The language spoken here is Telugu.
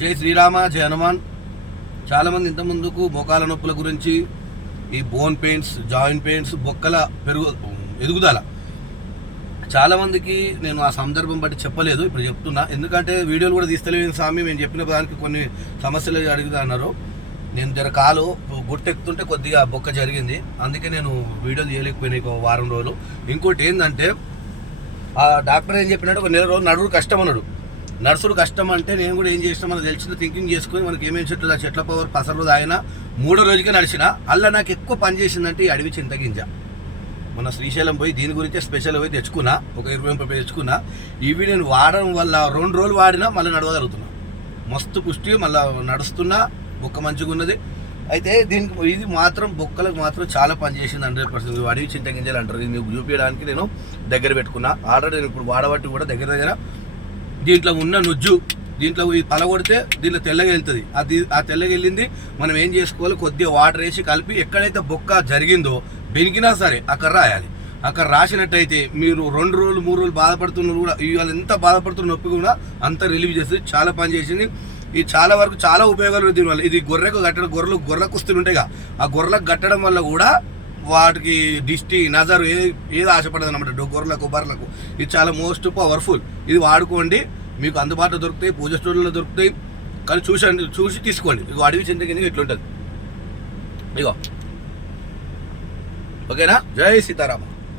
జై శ్రీరామ, జై హనుమాన్. చాలామంది ఇంత ముందుకు మోకాల నొప్పుల గురించి, ఈ బోన్ పెయిన్స్, జాయింట్ పెయిన్స్, బొక్కల ఎదుగుదల చాలామందికి నేను ఆ సందర్భం బట్టి చెప్పలేదు, ఇప్పుడు చెప్తున్నా. ఎందుకంటే వీడియోలు కూడా తీస్తలేని స్వామి, మేము చెప్పిన దానికి కొన్ని సమస్యలు అడుగుతా అన్నారు. నేను జర కాలు గుట్టెక్కుతుంటే కొద్దిగా బొక్క జరిగింది, అందుకే నేను వీడియోలు చేయలేకపోయినాయి ఒక వారం రోజులు. ఇంకోటి ఏంటంటే ఆ డాక్టర్ ఏం చెప్పినట్టు ఒక నెల రోజులు నడురు కష్టం అన్నాడు. నడుసుడు కష్టం అంటే నేను కూడా ఏం చేసినా మనకు తెలిసిన థింకింగ్ చేసుకుని మనకి ఏమేమి చెట్లు, ఆ చెట్ల పవర్ పసరు రోజు ఆయన 3వ రోజుకే నడిచిన. అలా నాకు ఎక్కువ పని చేసిందంటే ఈ అడవి చింతగింజ. మన శ్రీశైలం పోయి దీని గురించే స్పెషల్ పోయి తెచ్చుకున్నా, ఒక 20 రూపాయలు తెచ్చుకున్నా. ఇవి నేను వాడడం వల్ల 2 రోజులు వాడినా మళ్ళీ నడవగలుగుతున్నా, మస్తు పుష్టి, మళ్ళీ నడుస్తున్నా, బొక్క మంచిగా ఉన్నది. అయితే దీనికి ఇది మాత్రం బొక్కలకు మాత్రం చాలా పని చేసింది 100%. అడవి చింతగింజలు అంటారు. ఇది చూపించడానికి నేను దగ్గర పెట్టుకున్నా. ఆల్రెడీ నేను ఇప్పుడు వాడబట్టి కూడా దగ్గర దీంట్లో ఉన్న నుజ్జు, దీంట్లో ఈ పలగొడితే దీంట్లో తెల్లగా వెళ్తుంది. ఆ తెల్లగా వెళ్ళింది మనం ఏం చేసుకోవాలి, కొద్దిగా వాటర్ వేసి కలిపి ఎక్కడైతే బొక్క జరిగిందో బెనికినా సరే అక్కడ రాయాలి. అక్కడ రాసినట్టయితే మీరు 2 రోజులు 3 రోజులు బాధపడుతున్నారు కూడా, ఇవాళ ఎంత బాధపడుతున్న నొప్పి కూడా అంత రిలీవ్ చేస్తుంది. చాలా పని చేసింది. ఇది చాలా వరకు చాలా ఉపయోగాలు దీనివల్ల. ఇది గొర్రెకు కట్టడం, గొర్రె కుస్తీలు ఉంటాయిగా, ఆ గొర్రెలకు కట్టడం వల్ల కూడా వాటికి దిష్టి, నజరు ఏది ఆశపడదు అనమాట. గొర్రెలకు, బర్రెలకు ఇది చాలా మోస్ట్ పవర్ఫుల్. ఇది వాడుకోండి, మీకు అందుబాటులో దొరుకుతాయి, పూజ స్టోర్లో దొరుకుతాయి. కానీ చూసి తీసుకోండి. ఇగో అడవి చింతగింజ ఇట్లుంటుంది. ఇగో ఓకేనా. జై సీతారామ.